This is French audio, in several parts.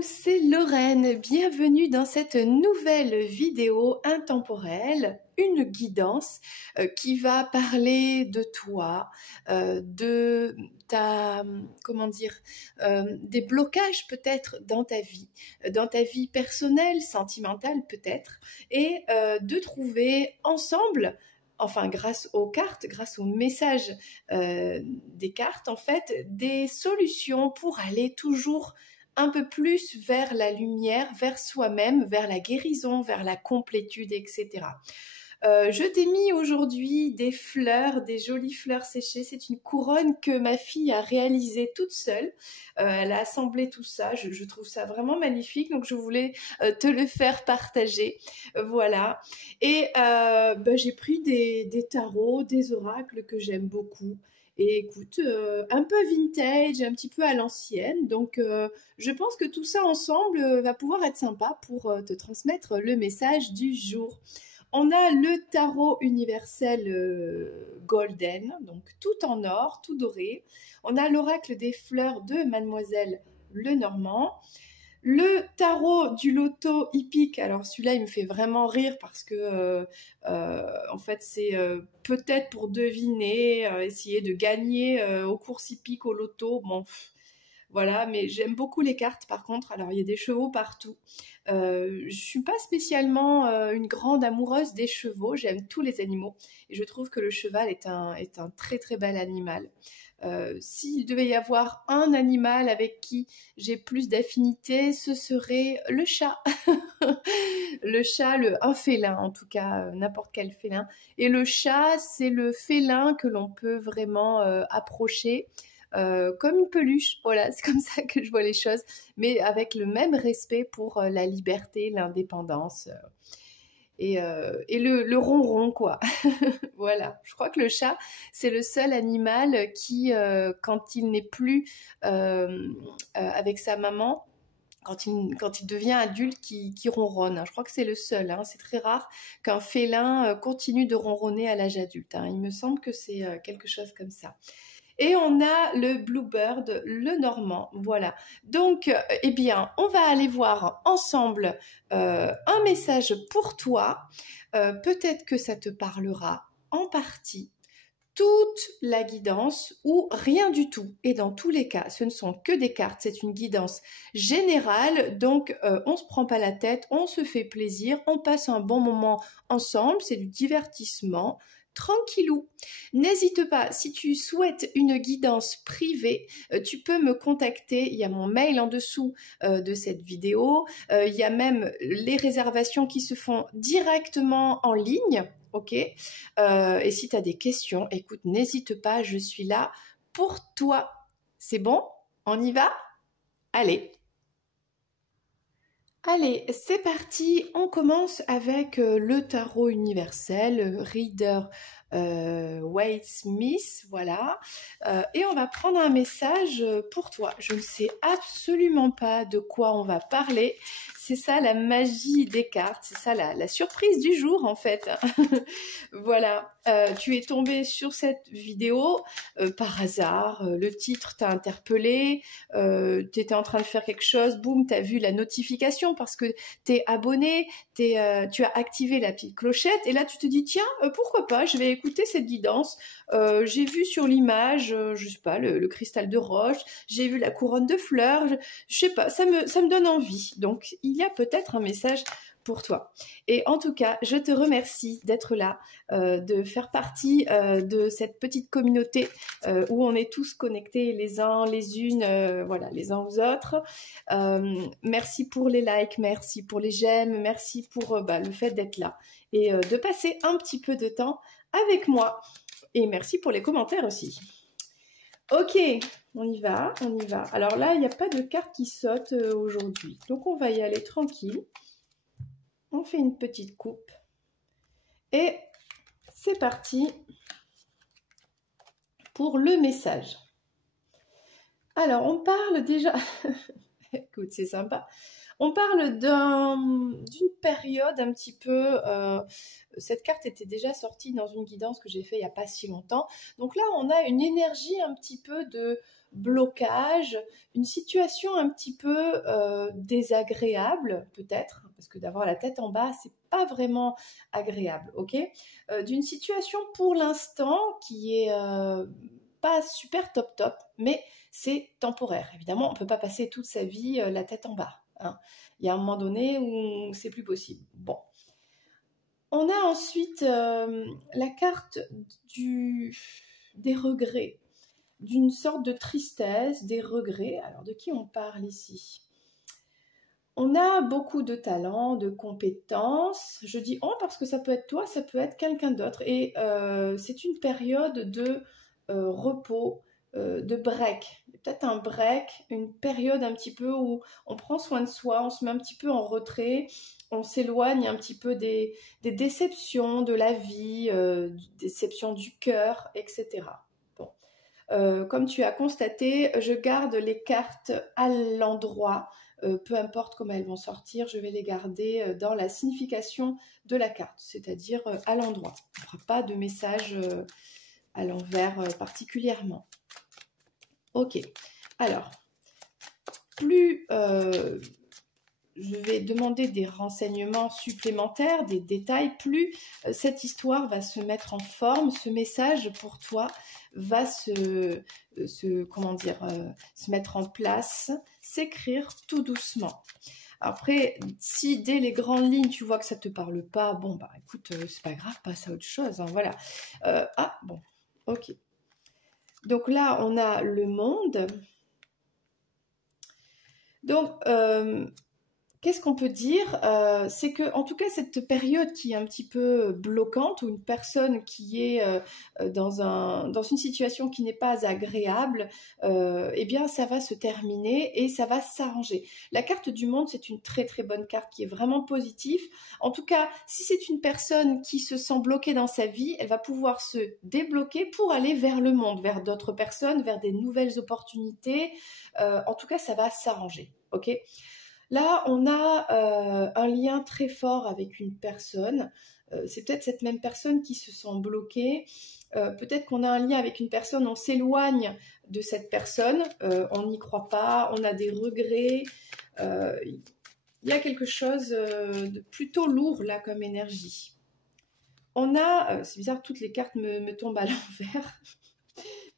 Coucou, c'est Lorraine, bienvenue dans cette nouvelle vidéo intemporelle, une guidance qui va parler de toi, de ta, comment dire, des blocages peut-être dans ta vie personnelle, sentimentale peut-être, et de trouver ensemble, enfin grâce aux cartes, grâce aux messages des cartes en fait, des solutions pour aller toujours un peu plus vers la lumière, vers soi-même, vers la guérison, vers la complétude, etc. Je t'ai mis aujourd'hui des fleurs, des jolies fleurs séchées. C'est une couronne que ma fille a réalisée toute seule. Elle a assemblé tout ça. Je trouve ça vraiment magnifique. Donc je voulais te le faire partager. Voilà. Et j'ai pris des tarots, des oracles que j'aime beaucoup. Et écoute, un peu vintage, un petit peu à l'ancienne. Donc je pense que tout ça ensemble va pouvoir être sympa pour te transmettre le message du jour. On a le tarot universel golden, donc tout en or, tout doré. On a l'oracle des fleurs de Mademoiselle Lenormand. Le tarot du loto hippique, alors celui-là il me fait vraiment rire parce que en fait c'est peut-être pour deviner, essayer de gagner aux courses hippiques au loto. Bon, voilà, mais j'aime beaucoup les cartes par contre. Alors il y a des chevaux partout. Je suis pas spécialement une grande amoureuse des chevaux. J'aime tous les animaux et je trouve que le cheval est un très très bel animal. S'il devait y avoir un animal avec qui j'ai plus d'affinité, ce serait le chat. Le chat, un félin en tout cas, n'importe quel félin. Et le chat, c'est le félin que l'on peut vraiment approcher. Comme une peluche, voilà, c'est comme ça que je vois les choses, mais avec le même respect pour la liberté, l'indépendance et le ronron, quoi. Voilà, je crois que le chat, c'est le seul animal qui, quand il n'est plus avec sa maman, quand il devient adulte, qui ronronne. Je crois que c'est le seul. C'est très rare qu'un félin continue de ronronner à l'âge adulte. Il me semble que c'est quelque chose comme ça. Et on a le Bluebird, le Normand, voilà. Donc, eh bien, on va aller voir ensemble un message pour toi. Peut-être que ça te parlera en partie. Toute la guidance ou rien du tout. Et dans tous les cas, ce ne sont que des cartes, c'est une guidance générale, donc on se prend pas la tête, on se fait plaisir, on passe un bon moment ensemble, c'est du divertissement, tranquillou. N'hésite pas, si tu souhaites une guidance privée, tu peux me contacter, il y a mon mail en dessous de cette vidéo, il y a même les réservations qui se font directement en ligne, ok, et si tu as des questions, écoute, n'hésite pas, je suis là pour toi. C'est bon? On y va? Allez! Allez, c'est parti, on commence avec le tarot universel, Rider Waite Smith, voilà, et on va prendre un message pour toi. Je ne sais absolument pas de quoi on va parler, c'est ça la magie des cartes, c'est ça la surprise du jour en fait. Voilà, tu es tombé sur cette vidéo par hasard, le titre t'a interpellé, tu étais en train de faire quelque chose, boum, tu as vu la notification parce que tu es abonné, tu as activé la petite clochette et là tu te dis tiens, pourquoi pas, je vais écouter cette guidance. J'ai vu sur l'image, je sais pas, le cristal de roche, j'ai vu la couronne de fleurs, je sais pas, ça me donne envie. Donc il y a peut-être un message pour toi. Et en tout cas, je te remercie d'être là, de faire partie de cette petite communauté où on est tous connectés les uns, les unes, voilà, les uns aux autres. Merci pour les likes, merci pour les j'aime, merci pour le fait d'être là et de passer un petit peu de temps avec moi. Et merci pour les commentaires aussi. Ok, on y va, on y va. Alors là, il n'y a pas de carte qui saute aujourd'hui. Donc on va y aller tranquille. On fait une petite coupe. Et c'est parti pour le message. Alors, on parle déjà... Écoute, c'est sympa. On parle d'une période un petit peu... cette carte était déjà sortie dans une guidance que j'ai fait il n'y a pas si longtemps. Donc là, on a une énergie un petit peu de blocage, une situation un petit peu désagréable peut-être, parce que d'avoir la tête en bas, c'est pas vraiment agréable, ok? D'une situation pour l'instant qui est pas super top top, mais c'est temporaire. Évidemment, on ne peut pas passer toute sa vie la tête en bas, hein. Il y a un moment donné où c'est plus possible. Bon. On a ensuite la carte des regrets, d'une sorte de tristesse, des regrets. Alors, de qui on parle ici? On a beaucoup de talent, de compétences. Je dis on parce que ça peut être toi, ça peut être quelqu'un d'autre. Et c'est une période de repos, de break. Peut-être un break, une période un petit peu où on prend soin de soi, on se met un petit peu en retrait, on s'éloigne un petit peu des déceptions de la vie, déceptions du cœur, etc. Bon. Comme tu as constaté, je garde les cartes à l'endroit. Peu importe comment elles vont sortir, je vais les garder dans la signification de la carte, c'est-à-dire à l'endroit. On ne fera pas de message à l'envers particulièrement. Ok, alors, plus je vais demander des renseignements supplémentaires, des détails, plus cette histoire va se mettre en forme, ce message pour toi va se mettre en place, s'écrire tout doucement. Après, si dès les grandes lignes, tu vois que ça ne te parle pas, bon, bah écoute, c'est pas grave, passe à autre chose, hein, voilà. Ah, bon, ok. Donc là, on a le monde. Donc, qu'est-ce qu'on peut dire? C'est que, en tout cas, cette période qui est un petit peu bloquante, ou une personne qui est dans une situation qui n'est pas agréable, eh bien, ça va se terminer et ça va s'arranger. La carte du monde, c'est une très très bonne carte qui est vraiment positive. En tout cas, si c'est une personne qui se sent bloquée dans sa vie, elle va pouvoir se débloquer pour aller vers le monde, vers d'autres personnes, vers des nouvelles opportunités. En tout cas, ça va s'arranger, ok? Là, on a un lien très fort avec une personne. C'est peut-être cette même personne qui se sent bloquée. Peut-être qu'on a un lien avec une personne, on s'éloigne de cette personne, on n'y croit pas, on a des regrets. Il y a quelque chose de plutôt lourd là comme énergie. On a, c'est bizarre, toutes les cartes me tombent à l'envers.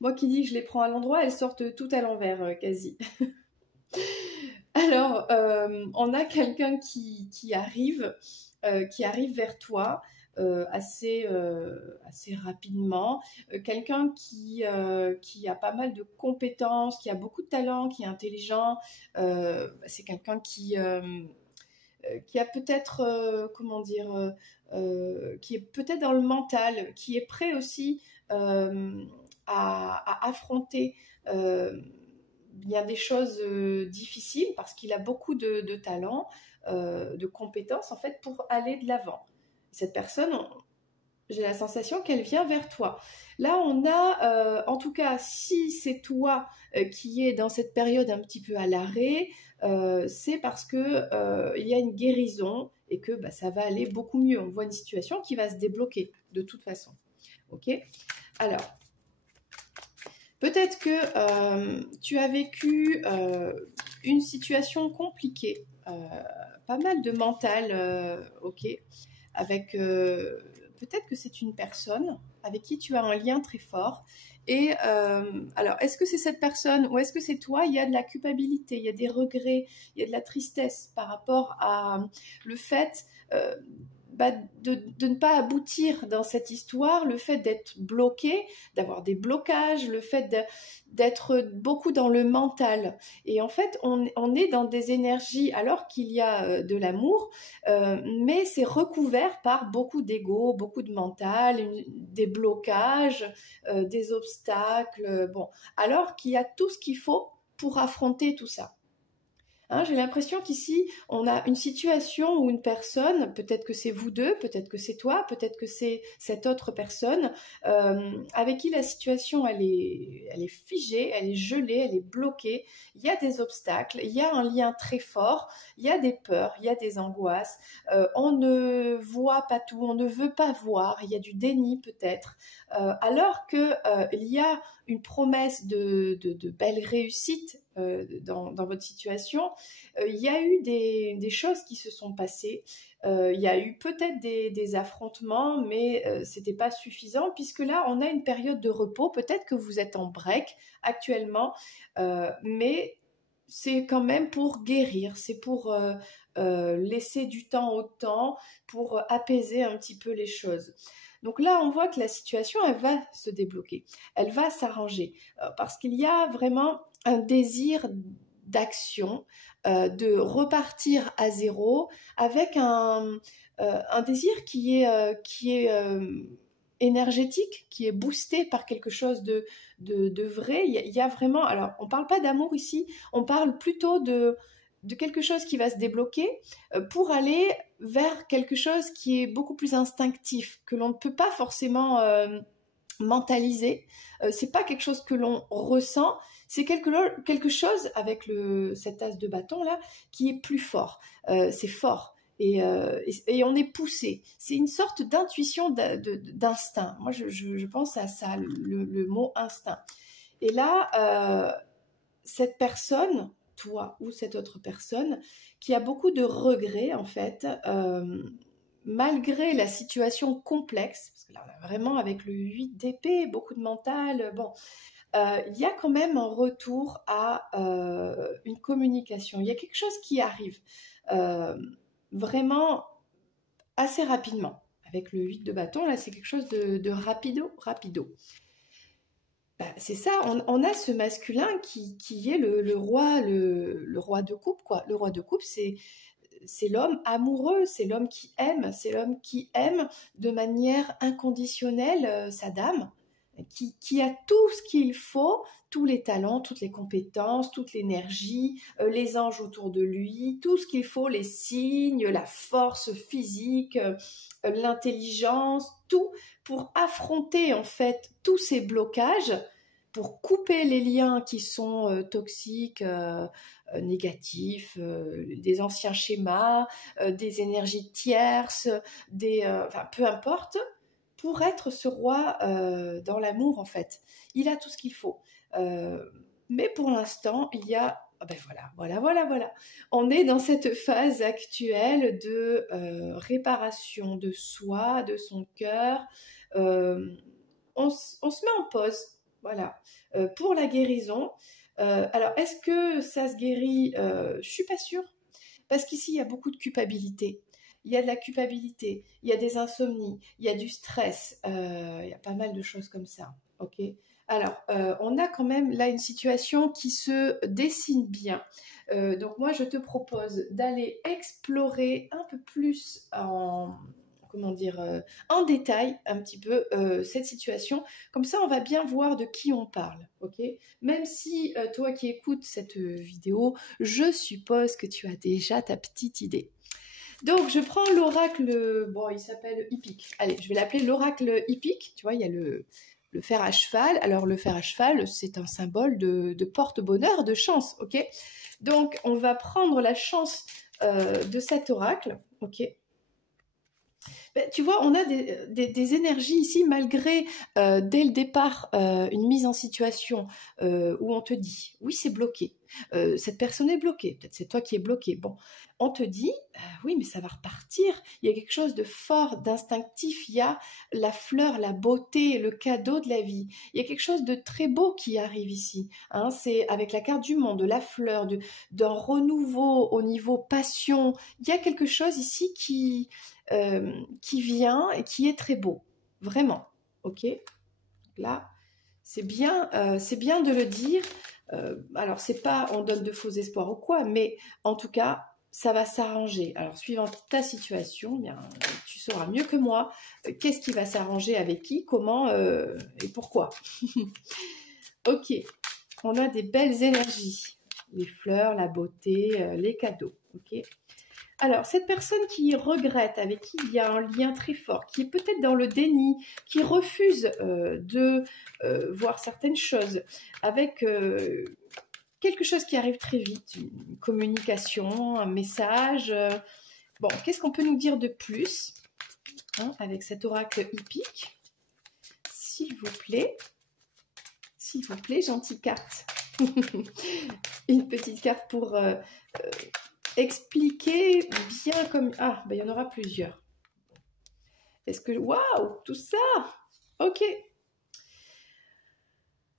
Moi qui dis que je les prends à l'endroit, elles sortent toutes à l'envers quasi. Alors, on a quelqu'un qui arrive vers toi assez rapidement. Quelqu'un qui a pas mal de compétences, qui a beaucoup de talent, qui est intelligent. C'est quelqu'un qui a peut-être, qui est peut-être dans le mental, qui est prêt aussi à affronter bien des choses difficiles parce qu'il a beaucoup de talent, de compétences en fait pour aller de l'avant. Cette personne, j'ai la sensation qu'elle vient vers toi. Là, on a, en tout cas, si c'est toi qui es dans cette période un petit peu à l'arrêt, c'est parce que il y a une guérison et que bah, ça va aller beaucoup mieux. On voit une situation qui va se débloquer de toute façon. Ok? Alors, peut-être que tu as vécu une situation compliquée, pas mal de mental, ok, avec peut-être que c'est une personne avec qui tu as un lien très fort. Et alors, est-ce que c'est cette personne ou est-ce que c'est toi? Il y a de la culpabilité, il y a des regrets, il y a de la tristesse par rapport à le fait de ne pas aboutir dans cette histoire, le fait d'être bloqué, d'avoir des blocages, le fait d'être beaucoup dans le mental. Et en fait, on est dans des énergies alors qu'il y a de l'amour, mais c'est recouvert par beaucoup d'ego, beaucoup de mental, des blocages, des obstacles, bon, alors qu'il y a tout ce qu'il faut pour affronter tout ça. Hein, j'ai l'impression qu'ici, on a une situation où une personne, peut-être que c'est vous deux, peut-être que c'est toi, peut-être que c'est cette autre personne, avec qui la situation, elle est figée, elle est gelée, elle est bloquée. Il y a des obstacles, il y a un lien très fort, il y a des peurs, il y a des angoisses. On ne voit pas tout, on ne veut pas voir, il y a du déni peut-être. Alors que il y a une promesse de belles réussites dans votre situation, il y a eu des choses qui se sont passées, il y a eu peut-être des affrontements, mais c'était pas suffisant, puisque là, on a une période de repos, peut-être que vous êtes en break actuellement, mais c'est quand même pour guérir, c'est pour laisser du temps au temps, pour apaiser un petit peu les choses. Donc là, on voit que la situation, elle va se débloquer, elle va s'arranger, parce qu'il y a vraiment un désir d'action, de repartir à zéro, avec un désir qui est énergétique, qui est boosté par quelque chose de vrai. Il y a vraiment, alors on ne parle pas d'amour ici, on parle plutôt de quelque chose qui va se débloquer pour aller vers quelque chose qui est beaucoup plus instinctif, que l'on ne peut pas forcément mentaliser. C'est pas quelque chose que l'on ressent, c'est quelque chose avec cet as de bâton là qui est plus fort. C'est fort. Et on est poussé. C'est une sorte d'intuition, d'instinct. Moi, je pense à ça, le mot instinct. Et là, cette personne, toi ou cette autre personne, qui a beaucoup de regrets, en fait, malgré la situation complexe, parce que là, on a vraiment avec le 8 d'épée, beaucoup de mental, bon, il y a quand même un retour à une communication. Il y a quelque chose qui arrive vraiment assez rapidement. Avec le 8 de bâton, là, c'est quelque chose de rapido. C'est ça, on a ce masculin qui est le roi de coupe, quoi. Le roi de coupe, c'est l'homme amoureux, c'est l'homme qui aime de manière inconditionnelle sa dame, qui a tout ce qu'il faut, tous les talents, toutes les compétences, toute l'énergie, les anges autour de lui, tout ce qu'il faut, les signes, la force physique, l'intelligence, tout pour affronter en fait tous ces blocages, pour couper les liens qui sont toxiques, négatifs, des anciens schémas, des énergies tierces, enfin, peu importe, pour être ce roi dans l'amour en fait. Il a tout ce qu'il faut. Mais pour l'instant, il y a... Ben voilà. On est dans cette phase actuelle de réparation de soi, de son cœur. On se met en pause, voilà, pour la guérison. Alors, est-ce que ça se guérit? Je suis pas sûre, parce qu'ici, il y a beaucoup de culpabilité. Il y a de la culpabilité, il y a des insomnies, il y a du stress, il y a pas mal de choses comme ça, ok? Alors, on a quand même là une situation qui se dessine bien. Donc moi, je te propose d'aller explorer un peu plus en détail un petit peu cette situation. Comme ça, on va bien voir de qui on parle, ok? Même si toi qui écoutes cette vidéo, je suppose que tu as déjà ta petite idée. Donc, je prends l'oracle, bon, il s'appelle hippique. Allez, je vais l'appeler l'oracle hippique. Tu vois, il y a le fer à cheval. Alors, le fer à cheval, c'est un symbole de porte-bonheur, de chance, ok? Donc, on va prendre la chance de cet oracle, ok? Ben, tu vois, on a des énergies ici, malgré dès le départ une mise en situation où on te dit, oui, c'est bloqué, cette personne est bloquée, peut-être c'est toi qui es bloqué. Bon, on te dit, oui, mais ça va repartir. Il y a quelque chose de fort, d'instinctif. Il y a la fleur, la beauté, le cadeau de la vie. Il y a quelque chose de très beau qui arrive ici. Hein, c'est avec la carte du monde, de la fleur, d'un renouveau au niveau passion. Il y a quelque chose ici qui vient et qui est très beau, vraiment, ok? Là, c'est bien de le dire. Alors, c'est pas, on donne de faux espoirs ou quoi, mais en tout cas, ça va s'arranger. Alors, suivant ta situation, bien, tu sauras mieux que moi qu'est-ce qui va s'arranger avec qui, comment et pourquoi. Ok, on a des belles énergies. les fleurs, la beauté, les cadeaux. Ok. Alors, cette personne qui regrette, avec qui il y a un lien très fort, qui est peut-être dans le déni, qui refuse de voir certaines choses, avec quelque chose qui arrive très vite, une communication, un message. Bon, qu'est-ce qu'on peut nous dire de plus avec cet oracle hippique? S'il vous plaît, gentille carte. Une petite carte pour expliquer bien comme... Ah, ben, il y en aura plusieurs. Est-ce que... Waouh, tout ça! Ok.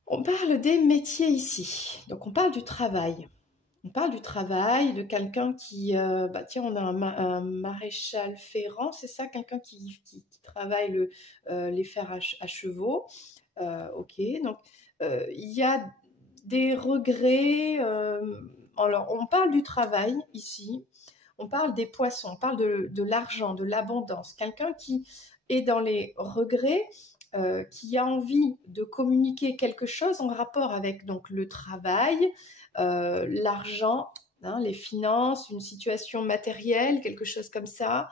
On parle des métiers ici. Donc, on parle du travail. On parle du travail, de quelqu'un qui... bah, tiens, on a un maréchal ferrant, c'est ça? Quelqu'un qui travaille les fers à chevaux. Ok, donc il y a des regrets. Alors, on parle du travail ici. On parle des poissons, on parle de l'argent, de l'abondance. Quelqu'un qui est dans les regrets, qui a envie de communiquer quelque chose en rapport avec donc, le travail, l'argent, les finances, une situation matérielle, quelque chose comme ça.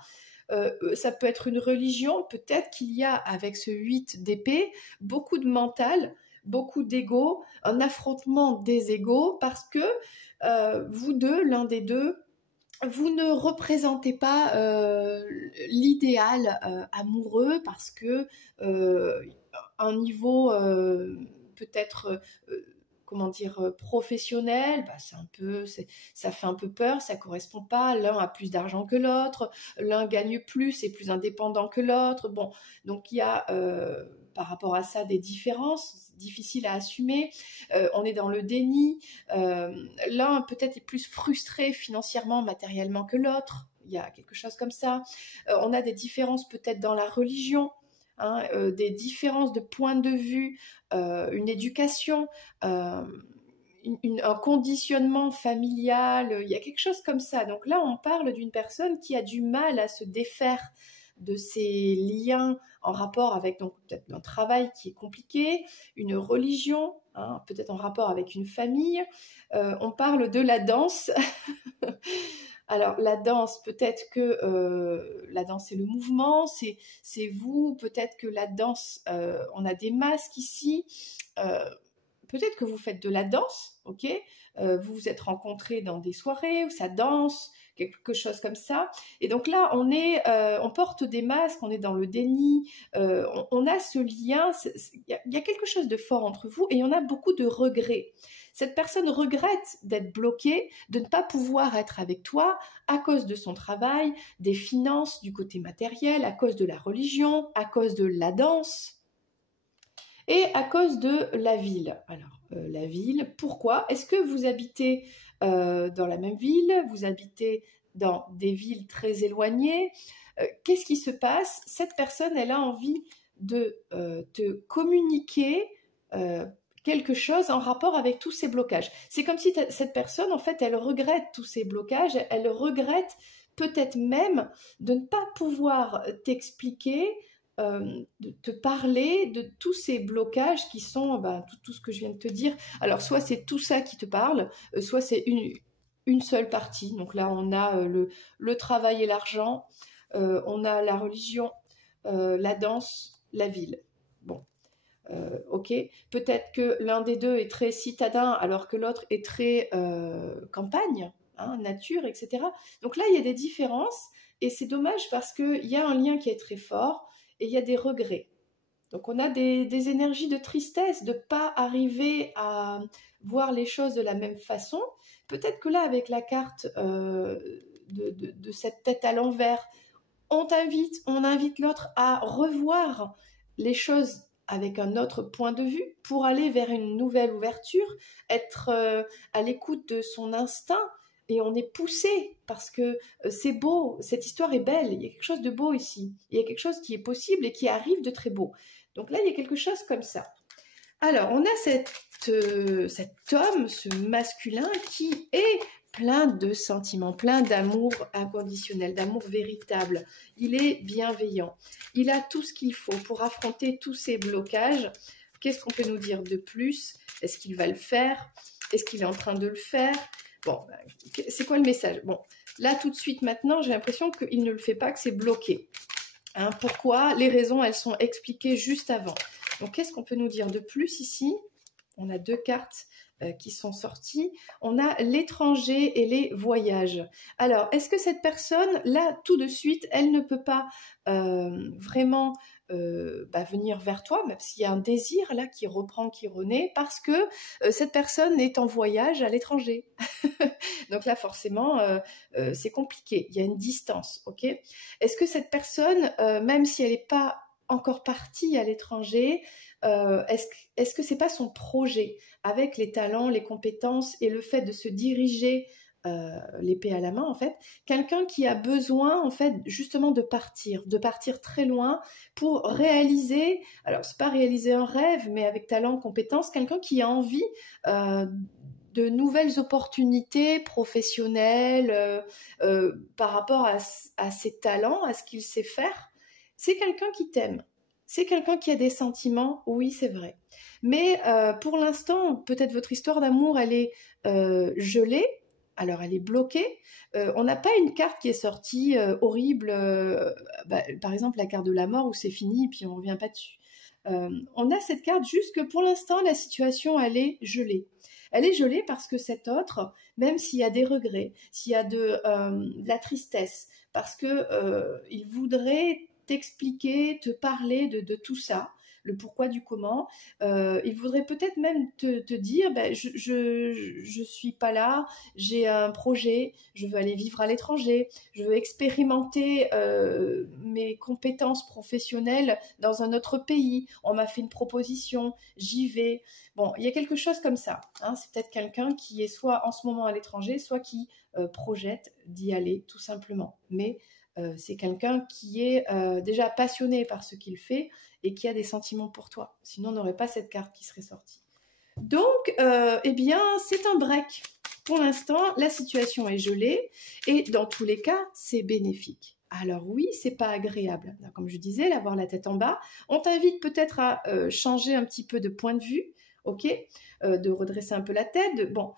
Ça peut être une religion, peut-être qu'il y a avec ce 8 d'épée beaucoup de mental, beaucoup d'ego, un affrontement des égos parce que vous deux, l'un des deux, vous ne représentez pas l'idéal amoureux parce que un niveau peut-être comment dire professionnel, bah, ça fait un peu peur, ça correspond pas. L'un a plus d'argent que l'autre, l'un gagne plus, est plus indépendant que l'autre. Bon, donc il y a par rapport à ça des différences difficiles à assumer. On est dans le déni. L'un peut-être est plus frustré financièrement, matériellement que l'autre. Il y a quelque chose comme ça. On a des différences peut-être dans la religion. Des différences de point de vue, une éducation, un conditionnement familial, il y a quelque chose comme ça. Donc là, on parle d'une personne qui a du mal à se défaire de ces liens en rapport avec donc peut-être un travail qui est compliqué, une religion, peut-être en rapport avec une famille. On parle de la danse. Alors, la danse, peut-être que la danse, c'est le mouvement, c'est vous. Peut-être que la danse, on a des masques ici. Peut-être que vous faites de la danse, ok? Vous vous êtes rencontrés dans des soirées où ça danse, quelque chose comme ça. Et donc là, on porte des masques, on est dans le déni, on a ce lien, il y a quelque chose de fort entre vous et on a beaucoup de regrets. Cette personne regrette d'être bloquée, de ne pas pouvoir être avec toi à cause de son travail, des finances, du côté matériel, à cause de la religion, à cause de la danse et à cause de la ville. Alors, la ville, pourquoi? Est-ce que vous habitez dans la même ville? Vous habitez dans des villes très éloignées? Qu'est-ce qui se passe? Cette personne, elle a envie de te communiquer quelque chose en rapport avec tous ces blocages. C'est comme si cette personne, en fait, elle regrette tous ces blocages, elle regrette peut-être même de ne pas pouvoir t'expliquer, de te parler de tous ces blocages qui sont tout ce que je viens de te dire. Alors, soit c'est tout ça qui te parle, soit c'est une seule partie. Donc là, on a le travail et l'argent, on a la religion, la danse, la ville. Bon. Ok, peut-être que l'un des deux est très citadin alors que l'autre est très campagne, nature, etc. Donc là, il y a des différences et c'est dommage parce qu'il y a un lien qui est très fort et il y a des regrets. Donc on a des énergies de tristesse de ne pas arriver à voir les choses de la même façon. Peut-être que là, avec la carte de cette tête à l'envers, on invite l'autre à revoir les choses avec un autre point de vue pour aller vers une nouvelle ouverture, être à l'écoute de son instinct et on est poussé parce que c'est beau, cette histoire est belle, il y a quelque chose de beau ici, il y a quelque chose qui est possible et qui arrive de très beau. Donc là, il y a quelque chose comme ça. Alors, on a cet homme, ce masculin qui est plein de sentiments, plein d'amour inconditionnel, d'amour véritable. Il est bienveillant. Il a tout ce qu'il faut pour affronter tous ces blocages. Qu'est-ce qu'on peut nous dire de plus? Est-ce qu'il va le faire? Est-ce qu'il est en train de le faire? Bon, c'est quoi le message? Bon, là, tout de suite, maintenant, j'ai l'impression qu'il ne le fait pas, que c'est bloqué. Hein, pourquoi? Les raisons, elles sont expliquées juste avant. Donc, qu'est-ce qu'on peut nous dire de plus ici? On a deux cartes qui sont sorties. On a l'étranger et les voyages. Alors, est-ce que cette personne, là, tout de suite, elle ne peut pas vraiment venir vers toi, même s'il y a un désir là qui reprend, qui renaît, parce que cette personne est en voyage à l'étranger. Donc là, forcément, c'est compliqué. Il y a une distance, ok? Est-ce que cette personne, même si elle n'est pas encore partie à l'étranger, est-ce que c'est pas son projet avec les talents, les compétences et le fait de se diriger l'épée à la main en fait, quelqu'un qui a besoin en fait justement de partir très loin pour réaliser, alors c'est pas réaliser un rêve, mais avec talent, compétence, quelqu'un qui a envie de nouvelles opportunités professionnelles par rapport à ses talents, à ce qu'il sait faire. C'est quelqu'un qui t'aime. C'est quelqu'un qui a des sentiments, oui, c'est vrai. Mais pour l'instant, peut-être votre histoire d'amour, elle est gelée, alors elle est bloquée. On n'a pas une carte qui est sortie horrible, par exemple la carte de la mort où c'est fini, puis on ne revient pas dessus. On a cette carte juste que pour l'instant, la situation, elle est gelée. Elle est gelée parce que cet autre, même s'il y a des regrets, s'il y a de la tristesse, parce que il voudrait t'expliquer, te parler de tout ça, le pourquoi du comment. Il voudrait peut-être même te dire, je suis pas là, j'ai un projet, je veux aller vivre à l'étranger, je veux expérimenter mes compétences professionnelles dans un autre pays. On m'a fait une proposition, j'y vais. Bon, il y a quelque chose comme ça. Hein. C'est peut-être quelqu'un qui est soit en ce moment à l'étranger, soit qui projette d'y aller tout simplement. Mais c'est quelqu'un qui est déjà passionné par ce qu'il fait et qui a des sentiments pour toi. Sinon, on n'aurait pas cette carte qui serait sortie. Donc, eh bien, c'est un break. Pour l'instant, la situation est gelée et dans tous les cas, c'est bénéfique. Alors oui, c'est pas agréable. Comme je disais, l'avoir la tête en bas. On t'invite peut-être à changer un petit peu de point de vue, ok, de redresser un peu la tête. Bon,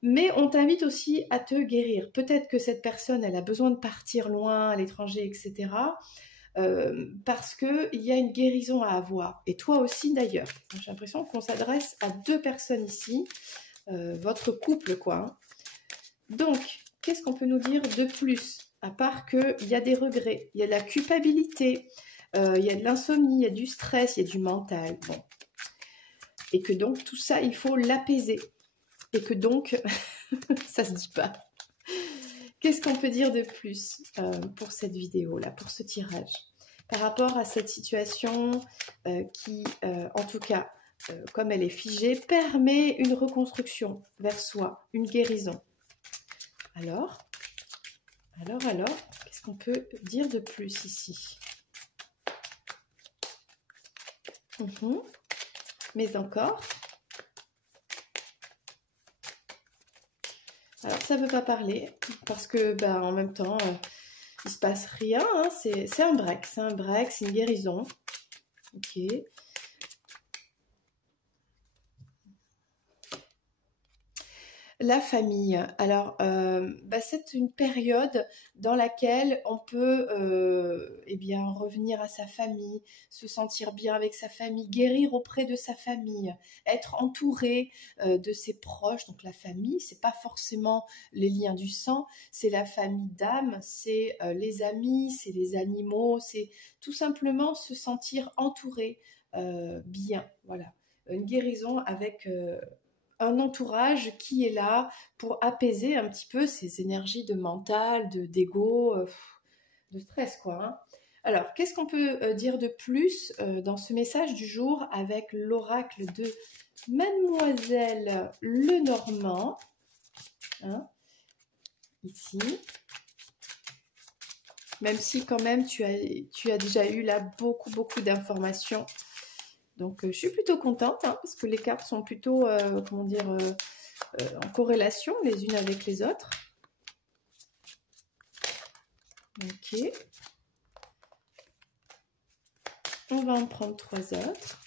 mais on t'invite aussi à te guérir. Peut-être que cette personne, elle a besoin de partir loin, à l'étranger, etc. Parce qu'il y a une guérison à avoir. Et toi aussi d'ailleurs. J'ai l'impression qu'on s'adresse à deux personnes ici. Votre couple, quoi. Hein. Donc, qu'est-ce qu'on peut nous dire de plus? À part qu'il y a des regrets, il y a de la culpabilité, il y a de l'insomnie, il y a du stress, il y a du mental. Bon. Et que donc, tout ça, il faut l'apaiser. Et que donc, ça se dit pas. Qu'est-ce qu'on peut dire de plus pour cette vidéo-là, pour ce tirage? Par rapport à cette situation qui, en tout cas, comme elle est figée, permet une reconstruction vers soi, une guérison. Alors, qu'est-ce qu'on peut dire de plus ici? Mais encore. Alors, ça ne veut pas parler, parce que, en même temps, il ne se passe rien. Hein, c'est un break, c'est une guérison. Ok. La famille. Alors, c'est une période dans laquelle on peut revenir à sa famille, se sentir bien avec sa famille, guérir auprès de sa famille, être entouré de ses proches. Donc la famille, c'est pas forcément les liens du sang, c'est la famille d'âme, c'est les amis, c'est les animaux, c'est tout simplement se sentir entouré bien. Voilà, une guérison avec un entourage qui est là pour apaiser un petit peu ces énergies de mental, d'ego, de stress, quoi. Hein. Alors, qu'est-ce qu'on peut dire de plus dans ce message du jour avec l'oracle de Mademoiselle Lenormand, hein, ici. Même si quand même tu as déjà eu là beaucoup d'informations. Donc, je suis plutôt contente hein, parce que les cartes sont plutôt, en corrélation les unes avec les autres. Ok. On va en prendre 3 autres.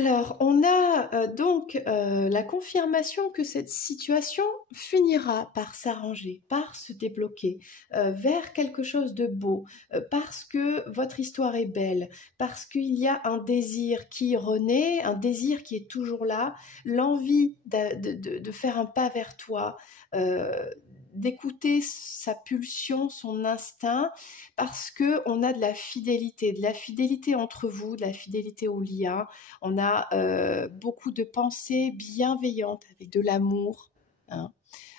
Alors, on a donc la confirmation que cette situation finira par s'arranger, par se débloquer vers quelque chose de beau, parce que votre histoire est belle, parce qu'il y a un désir qui renaît, un désir qui est toujours là, l'envie de faire un pas vers toi, d'écouter sa pulsion, son instinct, parce que on a de la fidélité entre vous, de la fidélité au lien. On a beaucoup de pensées bienveillantes avec de l'amour, hein,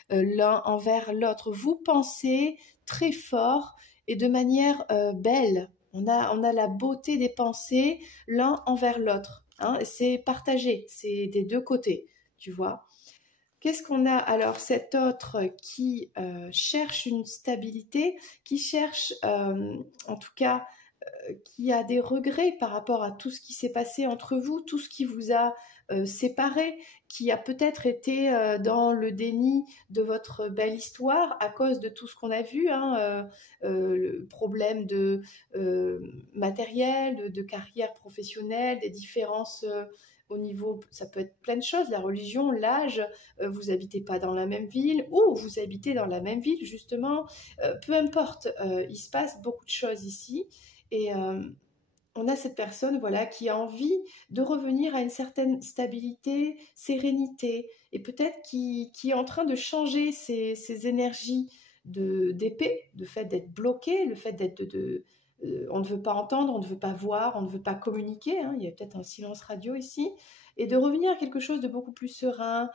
l'un envers l'autre. Vous pensez très fort et de manière belle. On a la beauté des pensées l'un envers l'autre, hein. C'est partagé, c'est des deux côtés, tu vois. Qu'est-ce qu'on a alors? Cet autre qui cherche une stabilité, qui cherche, en tout cas, qui a des regrets par rapport à tout ce qui s'est passé entre vous, tout ce qui vous a séparé, qui a peut-être été dans le déni de votre belle histoire à cause de tout ce qu'on a vu, hein, le problème de matériel, de carrière professionnelle, des différences au niveau, ça peut être plein de choses, la religion, l'âge, vous habitez pas dans la même ville ou vous habitez dans la même ville justement, peu importe, il se passe beaucoup de choses ici et on a cette personne voilà, qui a envie de revenir à une certaine stabilité, sérénité, et peut-être qui est en train de changer ses énergies d'épée, le fait d'être bloqué, le fait d'être on ne veut pas entendre, on ne veut pas voir, on ne veut pas communiquer, hein, il y a peut-être un silence radio ici, et de revenir à quelque chose de beaucoup plus serein,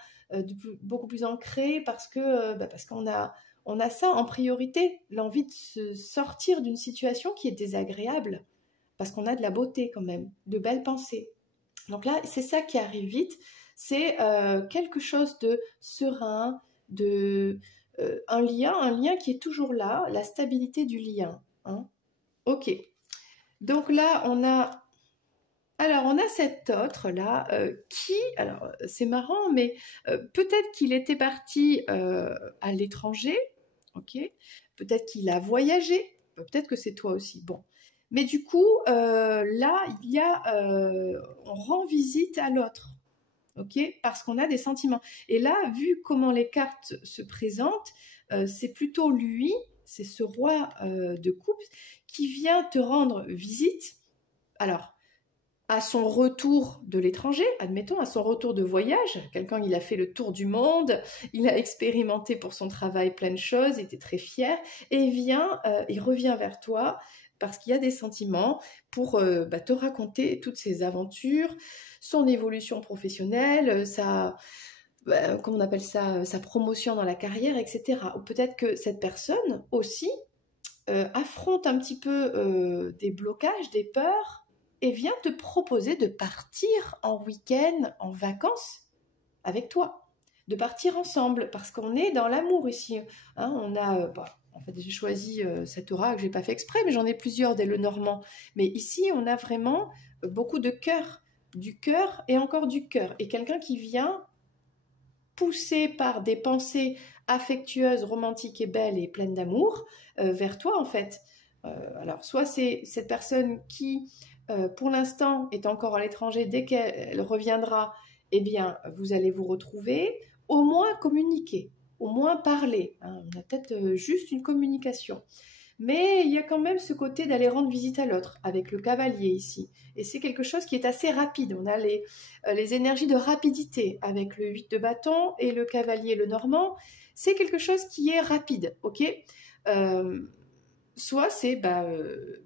beaucoup plus ancré, parce qu'on a ça en priorité, l'envie de se sortir d'une situation qui est désagréable, parce qu'on a de la beauté quand même, de belles pensées. Donc là, c'est ça qui arrive vite, c'est quelque chose de serein, un lien qui est toujours là, la stabilité du lien, hein. Ok, donc là, on a cet autre là alors c'est marrant, mais peut-être qu'il était parti à l'étranger, ok, peut-être qu'il a voyagé, peut-être que c'est toi aussi, bon. Mais du coup, là, on rend visite à l'autre, ok, parce qu'on a des sentiments. Et là, vu comment les cartes se présentent, c'est plutôt lui, c'est ce roi de coupe qui vient te rendre visite. Alors, à son retour de l'étranger, admettons, à son retour de voyage, quelqu'un, il a fait le tour du monde, il a expérimenté pour son travail plein de choses, il était très fier, et il revient vers toi parce qu'il y a des sentiments pour te raconter toutes ses aventures, son évolution professionnelle, comment on appelle ça, sa promotion dans la carrière, etc. Ou peut-être que cette personne aussi affronte un petit peu des blocages, des peurs, et vient te proposer de partir en week-end, en vacances avec toi, de partir ensemble, parce qu'on est dans l'amour ici, hein. En fait, j'ai choisi cet aura que j'ai pas fait exprès, mais j'en ai plusieurs dès le normand. Mais ici, on a vraiment beaucoup de cœur, du cœur et encore du cœur, et quelqu'un qui vient poussé par des pensées affectueuses, romantiques et belles et pleines d'amour vers toi en fait. Alors soit c'est cette personne qui pour l'instant est encore à l'étranger, dès qu'elle reviendra, eh bien vous allez vous retrouver, au moins communiquer, au moins parler, hein. On a peut-être juste une communication. Mais il y a quand même ce côté d'aller rendre visite à l'autre, avec le cavalier ici. Et c'est quelque chose qui est assez rapide. On a les énergies de rapidité avec le 8 de bâton et le cavalier, le normand. C'est quelque chose qui est rapide, ok. Soit c'est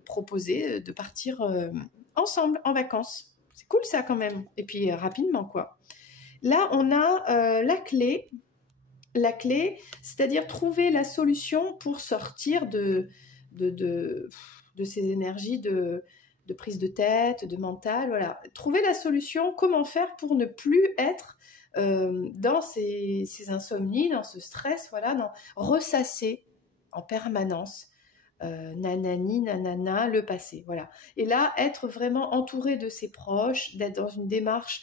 proposer de partir ensemble en vacances. C'est cool ça quand même. Et puis rapidement quoi. Là, on a la clé, c'est-à-dire trouver la solution pour sortir de ces énergies de prise de tête, de mental, voilà. Trouver la solution, comment faire pour ne plus être dans ces insomnies, dans ce stress, voilà, ressasser en permanence. Nanani, nanana, le passé, voilà. Et là, être vraiment entouré de ses proches, d'être dans une démarche,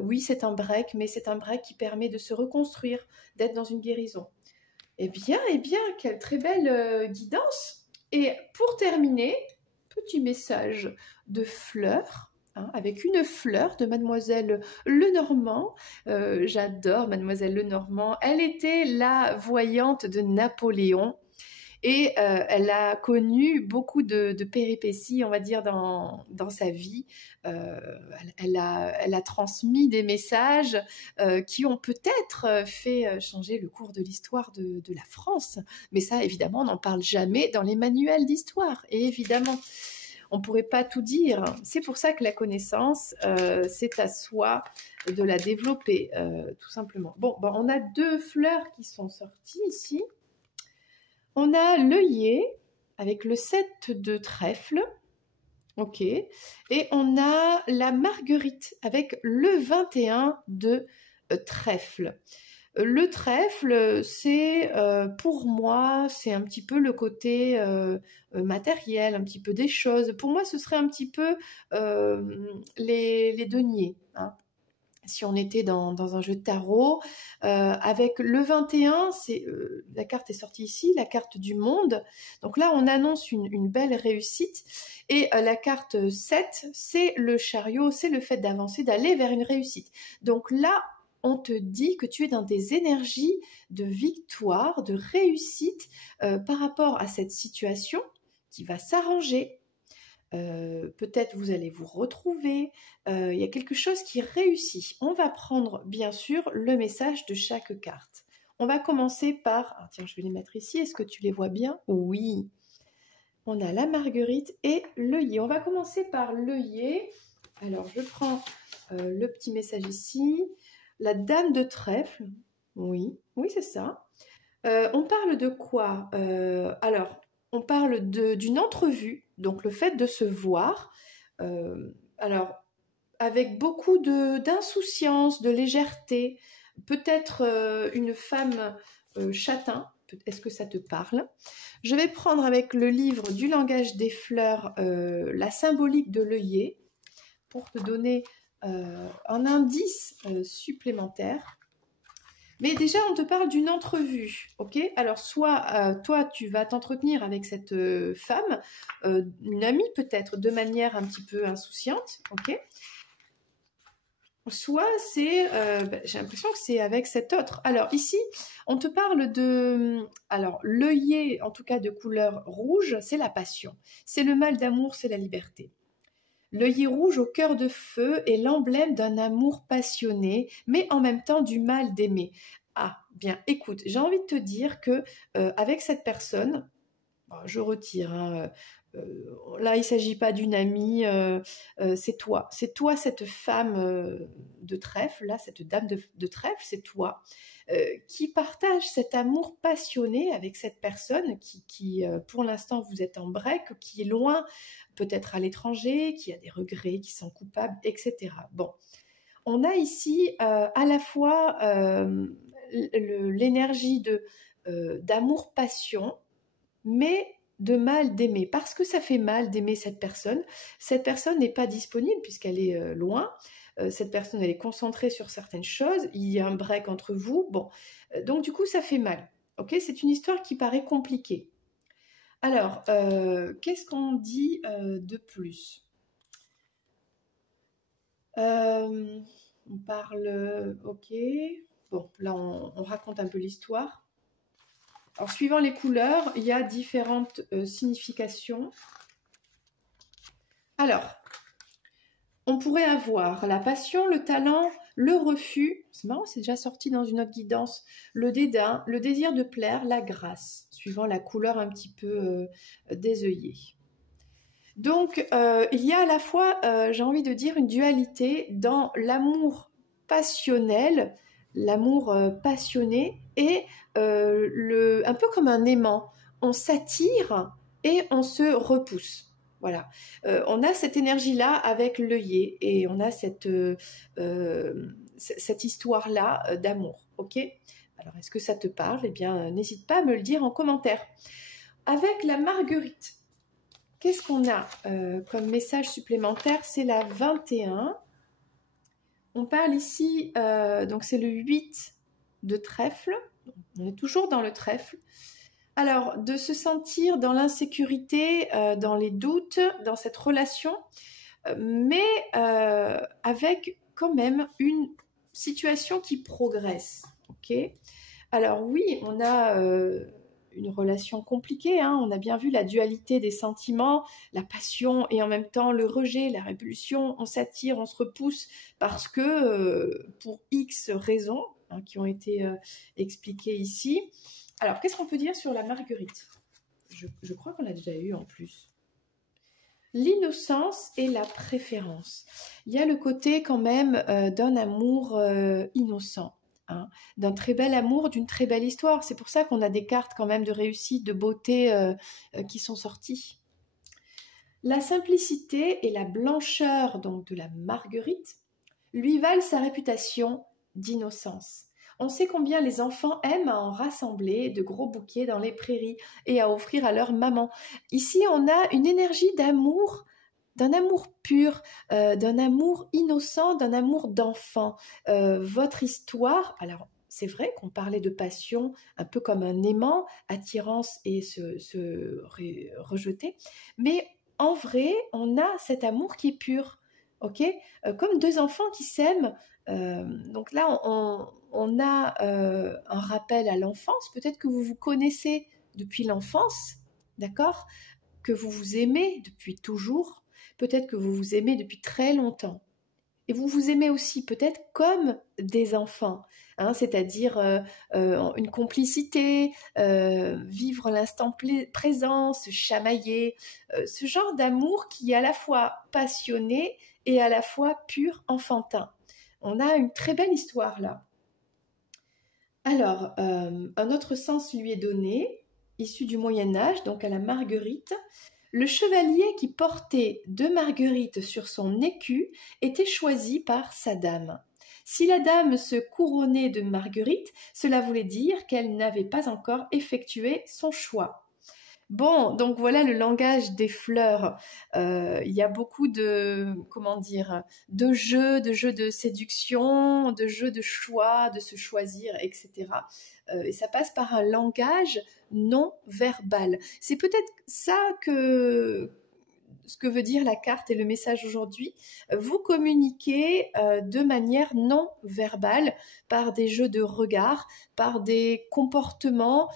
oui, c'est un break, mais c'est un break qui permet de se reconstruire, d'être dans une guérison. Eh bien, quelle très belle guidance. Et pour terminer, petit message de fleurs. hein, avec une fleur de Mademoiselle Lenormand. J'adore Mademoiselle Lenormand. Elle était la voyante de Napoléon. Et elle a connu beaucoup de péripéties, on va dire, dans sa vie. Elle a transmis des messages qui ont peut-être fait changer le cours de l'histoire de la France. Mais ça, évidemment, on n'en parle jamais dans les manuels d'histoire. Et évidemment, on ne pourrait pas tout dire. C'est pour ça que la connaissance, c'est à soi de la développer, tout simplement. Bon, on a 2 fleurs qui sont sorties ici. On a l'œillet avec le 7 de trèfle, ok, et on a la marguerite avec le 21 de trèfle. Le trèfle, c'est pour moi, c'est un petit peu le côté matériel, un petit peu des choses. Pour moi, ce serait un petit peu les deniers, hein. Si on était dans un jeu de tarot, avec le 21, la carte est sortie ici, la carte du monde. Donc là, on annonce une belle réussite. Et la carte 7, c'est le chariot, c'est le fait d'avancer, d'aller vers une réussite. Donc là, on te dit que tu es dans des énergies de victoire, de réussite par rapport à cette situation qui va s'arranger. Peut-être vous allez vous retrouver, il y a quelque chose qui réussit. On va prendre bien sûr le message de chaque carte. On va commencer par, tiens, je vais les mettre ici, est-ce que tu les vois bien? Oui. On a la marguerite et l'œillet. On va commencer par l'œillet. Alors je prends le petit message ici. La dame de trèfle, oui, c'est ça. On parle de quoi? Alors, on parle d'une entrevue, donc le fait de se voir, alors avec beaucoup d'insouciance, de légèreté, peut-être une femme châtain, est-ce que ça te parle? Je vais prendre avec le livre du langage des fleurs la symbolique de l'œillet pour te donner un indice supplémentaire. Mais déjà, on te parle d'une entrevue, ok? Alors, soit toi, tu vas t'entretenir avec cette femme, une amie peut-être, de manière un petit peu insouciante, ok? Soit c'est, j'ai l'impression que c'est avec cet autre. Alors ici, on te parle de, alors l'œillet, en tout cas de couleur rouge, c'est la passion. C'est le mal d'amour, c'est la liberté. L'œillet rouge au cœur de feu est l'emblème d'un amour passionné, mais en même temps du mal d'aimer. Ah, bien, écoute, j'ai envie de te dire que avec cette personne, je retire, hein, là, il ne s'agit pas d'une amie, c'est toi. C'est toi, cette femme de trèfle, là, cette dame de trèfle, c'est toi, qui partage cet amour passionné avec cette personne qui pour l'instant, vous êtes en break, qui est loin, peut-être à l'étranger, qui a des regrets, qui sont coupables, etc. Bon, on a ici à la fois l'énergie d'amour-passion, mais de mal d'aimer, parce que ça fait mal d'aimer cette personne. Cette personne n'est pas disponible puisqu'elle est loin. Cette personne, elle est concentrée sur certaines choses. Il y a un break entre vous. Bon, donc du coup, ça fait mal. Ok, c'est une histoire qui paraît compliquée. Alors, qu'est-ce qu'on dit de plus? On parle, ok. Bon, là, on raconte un peu l'histoire. Alors, suivant les couleurs, il y a différentes significations. Alors, on pourrait avoir la passion, le talent, le refus. C'est marrant, c'est déjà sorti dans une autre guidance. Le dédain, le désir de plaire, la grâce, suivant la couleur un petit peu des œillets. Donc, il y a à la fois, j'ai envie de dire, une dualité dans l'amour passionnel, l'amour passionné et un peu comme un aimant. On s'attire et on se repousse. Voilà. On a cette énergie-là avec l'œillet et on a cette histoire-là d'amour. Ok? Alors, est-ce que ça te parle? Eh bien, n'hésite pas à me le dire en commentaire. Avec la marguerite, qu'est-ce qu'on a comme message supplémentaire? C'est la 21. On parle ici, donc c'est le 8 de trèfle. On est toujours dans le trèfle. Alors, de se sentir dans l'insécurité, dans les doutes, dans cette relation, mais avec quand même une situation qui progresse. Ok. Alors oui, on a une relation compliquée, hein. On a bien vu la dualité des sentiments, la passion et en même temps le rejet, la répulsion. On s'attire, on se repousse parce que pour X raisons hein, qui ont été expliquées ici. Alors qu'est-ce qu'on peut dire sur la marguerite? Je crois qu'on l'a déjà eu en plus. L'innocence et la préférence. Il y a le côté quand même d'un amour innocent. Hein, d'un très bel amour, d'une très belle histoire. C'est pour ça qu'on a des cartes quand même de réussite, de beauté qui sont sorties. La simplicité et la blancheur donc de la marguerite lui valent sa réputation d'innocence. On sait combien les enfants aiment à en rassembler de gros bouquets dans les prairies et à offrir à leur maman. Ici, on a une énergie d'amour, d'un amour pur, d'un amour innocent, d'un amour d'enfant. Votre histoire, alors c'est vrai qu'on parlait de passion un peu comme un aimant, attirance et se rejeter, mais en vrai, on a cet amour qui est pur, ok? Comme deux enfants qui s'aiment. Donc là, on a un rappel à l'enfance. Peut-être que vous vous connaissez depuis l'enfance, d'accord? Que vous vous aimez depuis toujours. Peut-être que vous vous aimez depuis très longtemps. Et vous vous aimez aussi peut-être comme des enfants, hein, c'est-à-dire une complicité, vivre l'instant présent, se chamailler, ce genre d'amour qui est à la fois passionné et à la fois pur, enfantin. On a une très belle histoire là. Alors, un autre sens lui est donné, issu du Moyen-Âge, donc à la marguerite. Le chevalier qui portait deux marguerites sur son écu était choisi par sa dame. Si la dame se couronnait de marguerites, cela voulait dire qu'elle n'avait pas encore effectué son choix. Bon, donc voilà le langage des fleurs. Il y a beaucoup de, comment dire, de jeux de séduction, de jeux de choix, de se choisir, etc. Et ça passe par un langage non verbal. C'est peut-être ça que ce que veut dire la carte et le message aujourd'hui. Vous communiquez de manière non verbale par des jeux de regard, par des comportements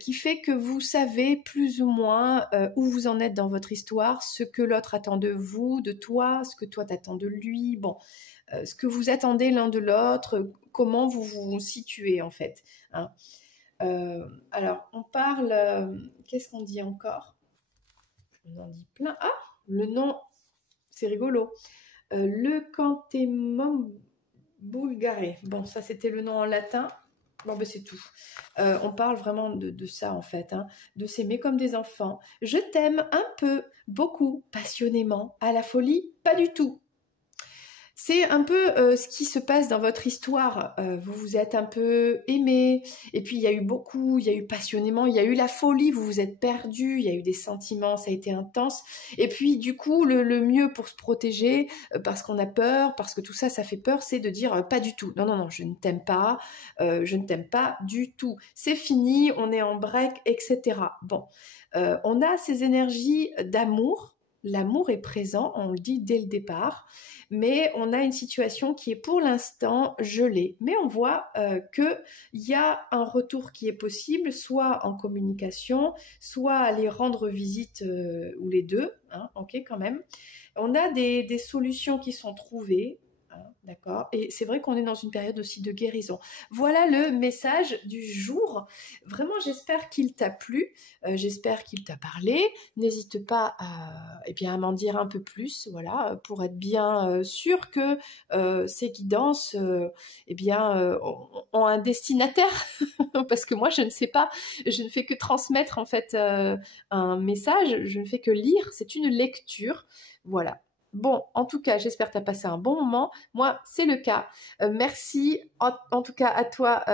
qui fait que vous savez plus ou moins où vous en êtes dans votre histoire, ce que l'autre attend de vous, de toi, ce que toi t'attends de lui, bon, ce que vous attendez l'un de l'autre, comment vous vous situez en fait. Hein. Alors, on parle, qu'est-ce qu'on dit encore? On en dit plein. Ah, le nom, c'est rigolo. Le Cantemum bulgare. Bon, ça c'était le nom en latin. Bon, ben c'est tout. On parle vraiment de ça en fait, hein, de s'aimer comme des enfants. Je t'aime un peu, beaucoup, passionnément, à la folie, pas du tout. C'est un peu ce qui se passe dans votre histoire. Vous vous êtes un peu aimé, et puis il y a eu passionnément, il y a eu la folie, vous vous êtes perdu, il y a eu des sentiments, ça a été intense. Et puis du coup, le mieux pour se protéger, parce qu'on a peur, parce que tout ça, ça fait peur, c'est de dire pas du tout. Non, non, non, je ne t'aime pas, je ne t'aime pas du tout. C'est fini, on est en break, etc. Bon, on a ces énergies d'amour. L'amour est présent, on le dit dès le départ, mais on a une situation qui est pour l'instant gelée. Mais on voit qu'il y a un retour qui est possible, soit en communication, soit aller rendre visite, ou les deux, hein, ok quand même. On a des solutions qui sont trouvées. D'accord. Et c'est vrai qu'on est dans une période aussi de guérison. Voilà le message du jour. Vraiment, j'espère qu'il t'a plu. J'espère qu'il t'a parlé. N'hésite pas à m'en dire un peu plus, voilà, pour être bien sûr que ces guidances ont un destinataire. Parce que moi, je ne sais pas. Je ne fais que transmettre en fait un message. Je ne fais que lire. C'est une lecture. Voilà. Bon, en tout cas, j'espère que tu as passé un bon moment. Moi, c'est le cas. Merci en tout cas à toi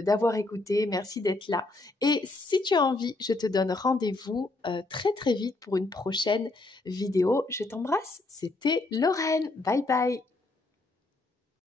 d'avoir écouté. Merci d'être là. Et si tu as envie, je te donne rendez-vous très très vite pour une prochaine vidéo. Je t'embrasse. C'était Lorraine. Bye bye.